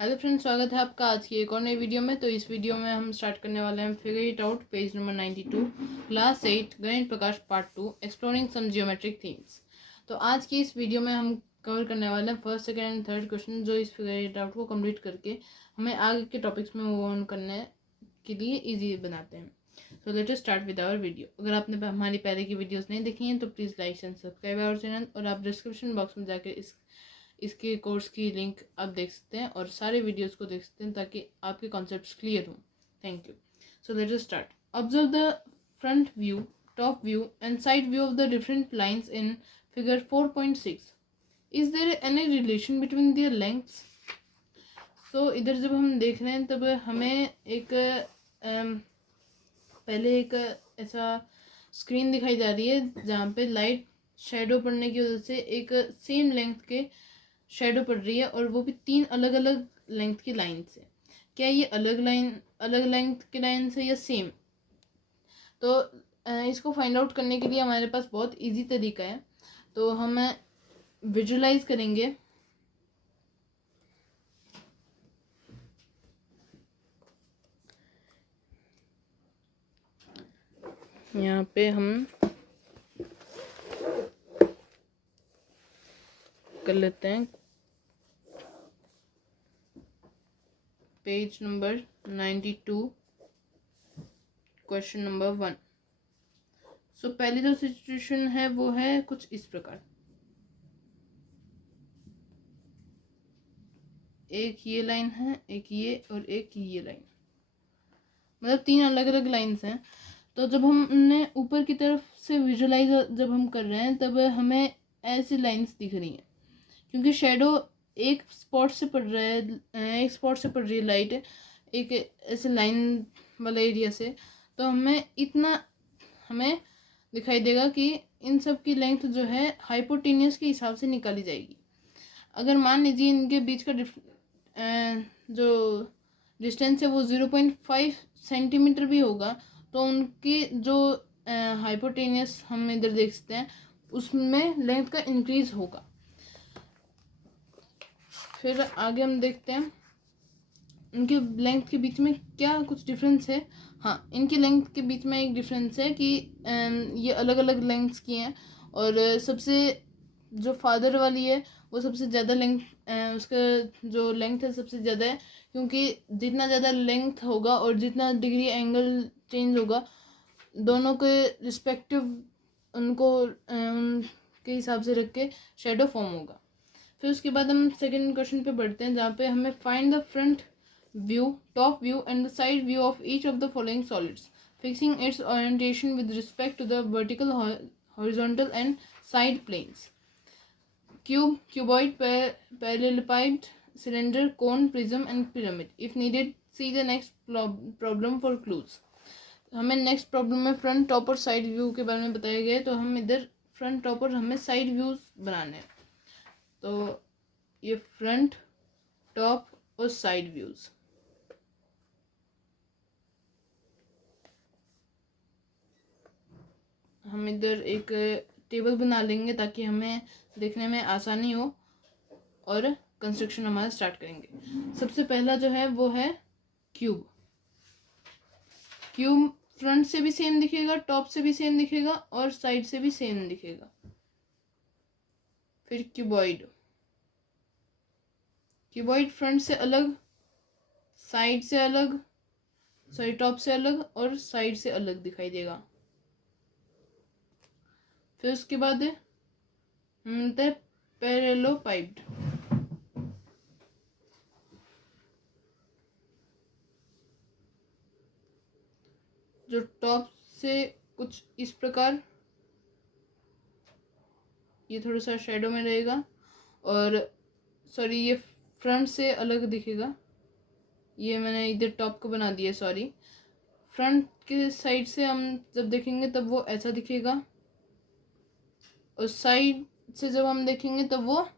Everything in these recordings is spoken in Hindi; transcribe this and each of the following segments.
हेलो फ्रेंड्स, स्वागत है आपका आज की एक और नई वीडियो में। तो इस वीडियो में हम स्टार्ट करने वाले हैं figure it out page number 92 class 8 गणित प्रकाश पार्ट 2 एक्सप्लोरिंग सम जियोमेट्रिक थीम्स। तो आज की इस वीडियो में हम कवर करने वाले हैं first, second and third question, जो इस फिगर इट आउट को कंप्लीट करके हमें आगे के टॉपिक्स में मूव ऑन करने के लिए ईजी बनाते हैं। तो let us start with our video. अगर आपने हमारी पहले की वीडियोस नहीं देखी हैं तो please like and subscribe our channel, और आप डिस्क्रिप्शन बॉक्स में जाकर इसके कोर्स की लिंक आप देख सकते हैं और सारे वीडियोस को देख सकते हैं ताकि आपके कॉन्सेप्ट्स क्लियर हों। Thank you. So let us start. Observe the front view, top view and side view of the different lines in figure 4.6. Is there any relation between their lengths? So इधर जब हम देख रहे हैं तब हमें एक पहले एक ऐसा स्क्रीन दिखाई जा रही है जहाँ पे लाइट शेडो पड़ने की वजह से एक सेम लेंथ के शेडो पड़ रही है, और वो भी 3 अलग अलग लेंथ की लाइन से। क्या ये अलग लेंथ की लाइन से या सेम? तो इसको फाइंड आउट करने के लिए हमारे पास बहुत इजी तरीका है। तो हम विजुलाइज करेंगे। यहाँ पे हम कर लेते हैं पेज नंबर 92 क्वेश्चन नंबर 1। सो पहली जो सिचुएशन है वो है कुछ इस प्रकार। एक ये लाइन है, एक ये, और एक ये लाइन, मतलब 3 अलग अलग लाइंस हैं। तो जब हमने ऊपर की तरफ से विजुलाइज जब हम कर रहे हैं तब हमें ऐसी लाइंस दिख रही हैं, क्योंकि शेडो एक स्पॉट से पड़ रहा है, एक स्पॉट से पड़ रही है लाइट एक ऐसे लाइन वाला एरिया से। तो हमें दिखाई देगा कि इन सब की लेंथ जो है हाइपोटेनियस के हिसाब से निकाली जाएगी। अगर मान लीजिए इनके बीच का जो डिस्टेंस है वो 0.5 सेंटीमीटर भी होगा, तो उनकी जो हाइपोटेनियस हम इधर देख सकते हैं उसमें लेंथ का इंक्रीज होगा। फिर आगे हम देखते हैं इनके लेंथ के बीच में क्या कुछ डिफरेंस है। हाँ, इनके लेंथ के बीच में एक डिफरेंस है कि ये अलग अलग लेंथ्स की हैं, और सबसे जो फादर वाली है वो सबसे ज़्यादा लेंथ, उसका जो लेंथ है सबसे ज़्यादा है, क्योंकि जितना ज़्यादा लेंथ होगा और जितना डिग्री एंगल चेंज होगा दोनों के रिस्पेक्टिव उनको उनके हिसाब से रख के शेडो फॉर्म होगा। फिर उसके बाद हम सेकंड क्वेश्चन पे बढ़ते हैं, जहाँ पे हमें find the front view, top view and the side view of each of the following solids, fixing its orientation with respect to the vertical, horizontal and side planes. Cube, cuboid, parallelepiped, cylinder, cone, prism and pyramid. If needed, see the next problem for clues. हमें नेक्स्ट प्रॉब्लम में फ्रंट, टॉप और साइड व्यू के बारे में बताया गया है, तो हम इधर फ्रंट, टॉप और हमें साइड व्यूज बनाने हैं। तो ये फ्रंट, टॉप और साइड व्यूज। हम इधर एक टेबल बना लेंगे ताकि हमें देखने में आसानी हो, और कंस्ट्रक्शन हमारा स्टार्ट करेंगे। सबसे पहला जो है वो है क्यूब। क्यूब फ्रंट से भी सेम दिखेगा, टॉप से भी सेम दिखेगा और साइड से भी सेम दिखेगा। फिर क्यूबॉइड, क्यूबॉइड फ्रंट से अलग, साइड से अलग, सॉरी टॉप से अलग और साइड से अलग दिखाई देगा। फिर उसके बाद मिलता है पैरेललोपाइड। जो टॉप से कुछ इस प्रकार, ये थोड़ा सा शेडो में रहेगा, और सॉरी ये फ्रंट से अलग दिखेगा। ये मैंने इधर टॉप को बना दिया, सॉरी। फ्रंट के साइड से हम जब देखेंगे तब वो ऐसा दिखेगा, और साइड से जब हम देखेंगे तब वो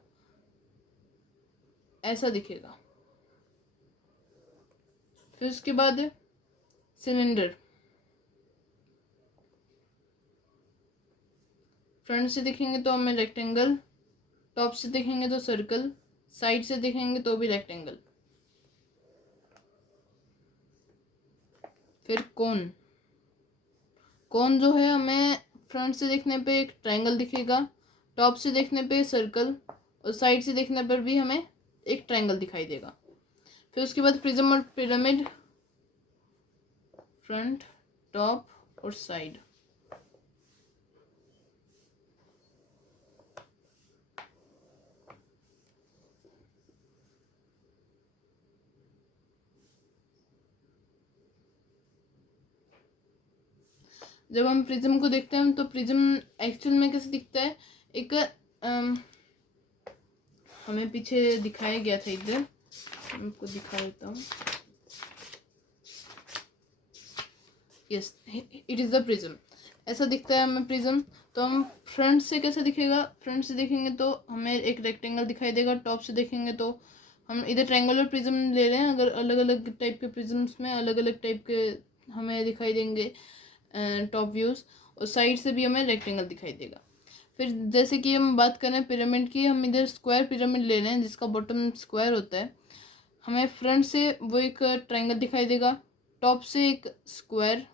ऐसा दिखेगा। फिर उसके बाद सिलेंडर, फ्रंट से देखेंगे तो हमें रेक्टेंगल, टॉप से देखेंगे तो सर्कल, साइड से देखेंगे तो भी रेक्टेंगल। फिर कोन। कोन जो है हमें फ्रंट से देखने पे एक ट्रायंगल दिखेगा, टॉप से देखने पे सर्कल और साइड से देखने पर भी हमें एक ट्रायंगल दिखाई देगा। फिर उसके बाद प्रिज्म और पिरामिड, फ्रंट, टॉप और साइड। जब हम प्रिज्म को देखते हैं तो प्रिज्म एक्चुअल में कैसे दिखता है, एक हमें पीछे दिखाया गया था, इधर मैं आपको दिखा देता हूँ। Yes, it is the prism. ऐसा दिखता है हमें प्रिज्म। तो हम फ्रंट से कैसे दिखेगा, फ्रंट से देखेंगे तो हमें एक रेक्टेंगल दिखाई देगा, टॉप से देखेंगे तो हम इधर ट्रायंगुलर प्रिज्म ले रहे हैं, अगर अलग अलग टाइप के प्रिज्म्स में अलग अलग टाइप के हमें दिखाई देंगे टॉप व्यूज़, और साइड से भी हमें रेक्टेंगल दिखाई देगा। फिर जैसे कि हम बात करें पिरामिड की, हम इधर स्क्वायर पिरामिड ले रहे हैं जिसका बॉटम स्क्वायर होता है। हमें फ्रंट से वो एक ट्रायंगल दिखाई देगा, टॉप से एक स्क्वायर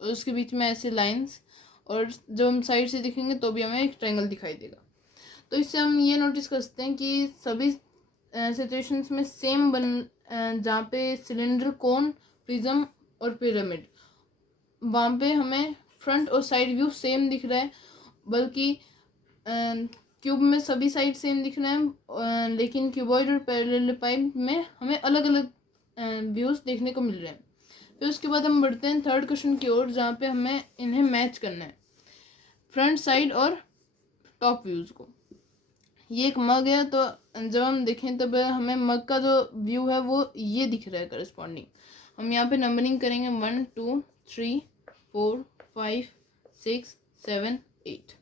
और उसके बीच में ऐसे लाइंस, और जब हम साइड से देखेंगे तो भी हमें एक ट्रायंगल दिखाई देगा। तो इससे हम ये नोटिस कर सकते हैं कि सभी सिचुएशंस में सेम जहाँ पे सिलेंडर, कोन, प्रिज्म और पिरामिड, वहाँ पे हमें फ्रंट और साइड व्यू सेम दिख रहा है, बल्कि क्यूब में सभी साइड सेम दिख रहे हैं, लेकिन क्यूबॉइड और पैरेललोपाइड में हमें अलग अलग व्यूज़ देखने को मिल रहे हैं। फिर उसके बाद हम बढ़ते हैं थर्ड क्वेश्चन की ओर, जहाँ पे हमें इन्हें मैच करना है, फ्रंट, साइड और टॉप व्यूज़ को। ये एक मग है, तो जब हम देखें तब हमें मग का जो व्यू है वो ये दिख रहा है करस्पॉन्डिंग। हम यहाँ पे नंबरिंग करेंगे 1 2 3 4 5 6 7 8।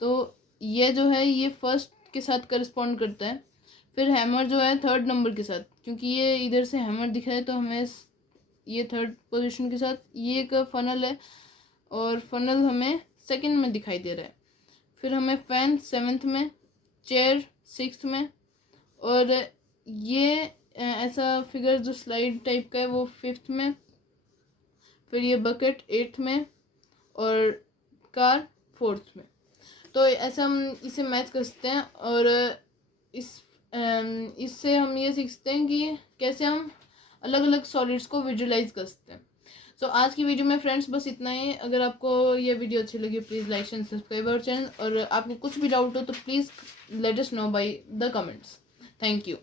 तो ये जो है ये फर्स्ट के साथ करस्पॉन्ड करता है। फिर हैमर जो है थर्ड नंबर के साथ, क्योंकि ये इधर से हैमर दिख रहा है तो हमें ये थर्ड पोजीशन के साथ। ये एक फनल है और फनल हमें सेकंड में दिखाई दे रहा है। फिर हमें फैन सेवन्थ में, चेयर सिक्स्थ में, और ये ऐसा फिगर जो स्लाइड टाइप का है वो फिफ्थ में। फिर ये बकेट एट्थ में और कार फोर्थ में। तो ऐसा हम इसे मैच कर सकते हैं, और इससे हम ये सीखते हैं कि कैसे हम अलग अलग सॉलिड्स को विजुलाइज कर सकते हैं। सो आज की वीडियो में फ्रेंड्स बस इतना ही। अगर आपको ये वीडियो अच्छी लगी please like and subscribe our channel, और आपको कुछ भी डाउट हो तो please let us know by the comments. Thank you.